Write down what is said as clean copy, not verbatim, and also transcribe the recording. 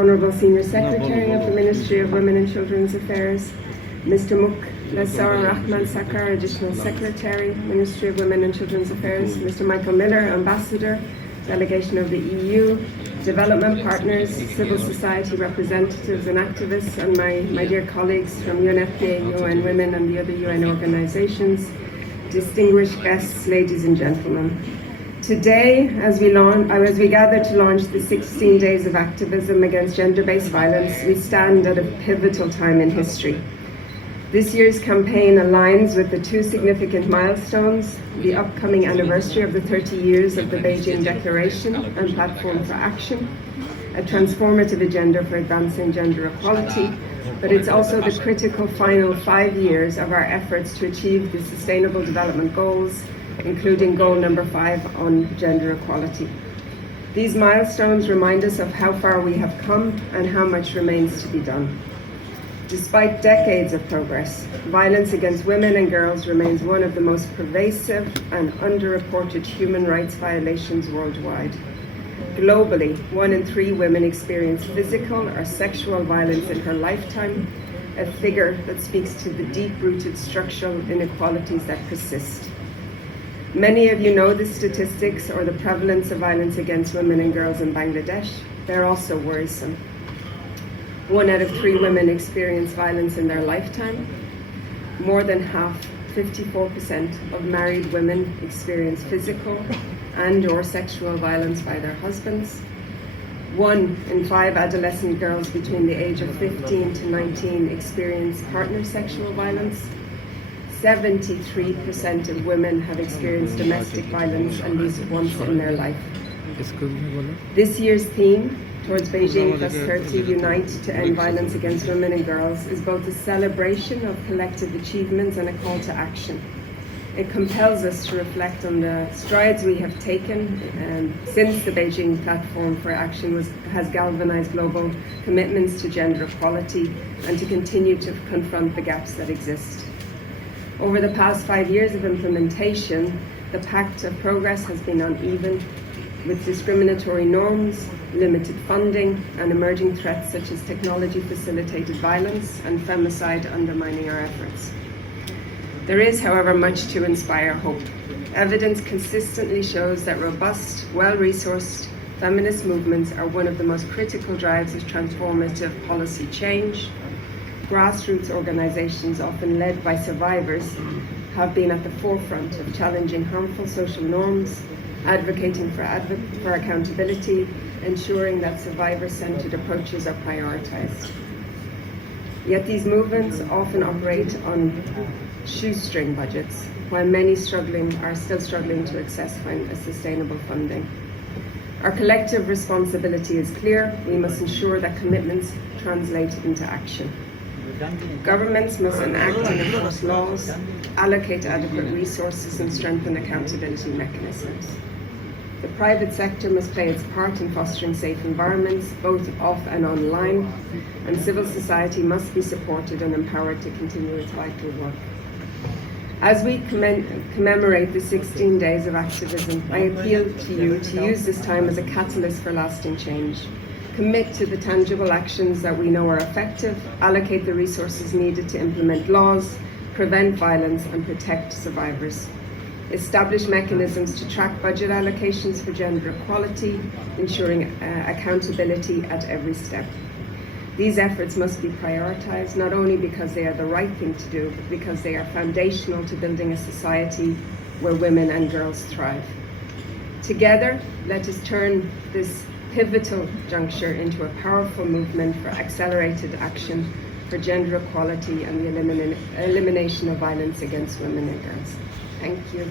Honourable Senior Secretary of the Ministry of Women and Children's Affairs, Mr. Mukhlasar Rahman Sakar, Additional Secretary, Ministry of Women and Children's Affairs, Mr. Michael Miller, Ambassador, Delegation of the EU, development partners, civil society representatives and activists, and my dear colleagues from UNFPA, UN Women and the other UN organizations, distinguished guests, ladies and gentlemen. Today, as we gather to launch the 16 Days of Activism Against Gender-Based Violence, we stand at a pivotal time in history. This year's campaign aligns with the two significant milestones: the upcoming anniversary of the 30 years of the Beijing Declaration and Platform for Action, a transformative agenda for advancing gender equality, but it's also the critical final 5 years of our efforts to achieve the Sustainable Development Goals, including goal number 5 on gender equality. These milestones remind us of how far we have come and how much remains to be done. Despite decades of progress, violence against women and girls remains one of the most pervasive and underreported human rights violations worldwide. Globally, 1 in 3 women experience physical or sexual violence in her lifetime, a figure that speaks to the deep-rooted structural inequalities that persist. Many of you know the statistics or the prevalence of violence against women and girls in Bangladesh. They're also worrisome. 1 out of 3 women experience violence in their lifetime. More than half, 54% of married women experience physical and/or sexual violence by their husbands. 1 in 5 adolescent girls between the age of 15 to 19 experience partner sexual violence. 73% of women have experienced domestic violence at least once in their life. This year's theme, Towards Beijing Plus 30, Unite to End Violence Against Women and Girls, is both a celebration of collective achievements and a call to action. It compels us to reflect on the strides we have taken since the Beijing Platform for Action has galvanized global commitments to gender equality and to continue to confront the gaps that exist. Over the past 5 years of implementation, the path of progress has been uneven, with discriminatory norms, limited funding, and emerging threats such as technology-facilitated violence and femicide undermining our efforts. There is, however, much to inspire hope. Evidence consistently shows that robust, well-resourced feminist movements are one of the most critical drives of transformative policy change. Grassroots organizations, often led by survivors, have been at the forefront of challenging harmful social norms, advocating for accountability, ensuring that survivor-centered approaches are prioritized. Yet these movements often operate on shoestring budgets, while many are still struggling to access sustainable funding. Our collective responsibility is clear. We must ensure that commitments translate into action. Governments must enact and enforce laws, allocate adequate resources, and strengthen accountability mechanisms. The private sector must play its part in fostering safe environments, both off and online, and civil society must be supported and empowered to continue its vital work. As we commemorate the 16 Days of Activism, I appeal to you to use this time as a catalyst for lasting change. Commit to the tangible actions that we know are effective, allocate the resources needed to implement laws, prevent violence, and protect survivors. Establish mechanisms to track budget allocations for gender equality, ensuring accountability at every step. These efforts must be prioritized, not only because they are the right thing to do, but because they are foundational to building a society where women and girls thrive. Together, let us turn this pivotal juncture into a powerful movement for accelerated action for gender equality and the elimination of violence against women and girls. Thank you.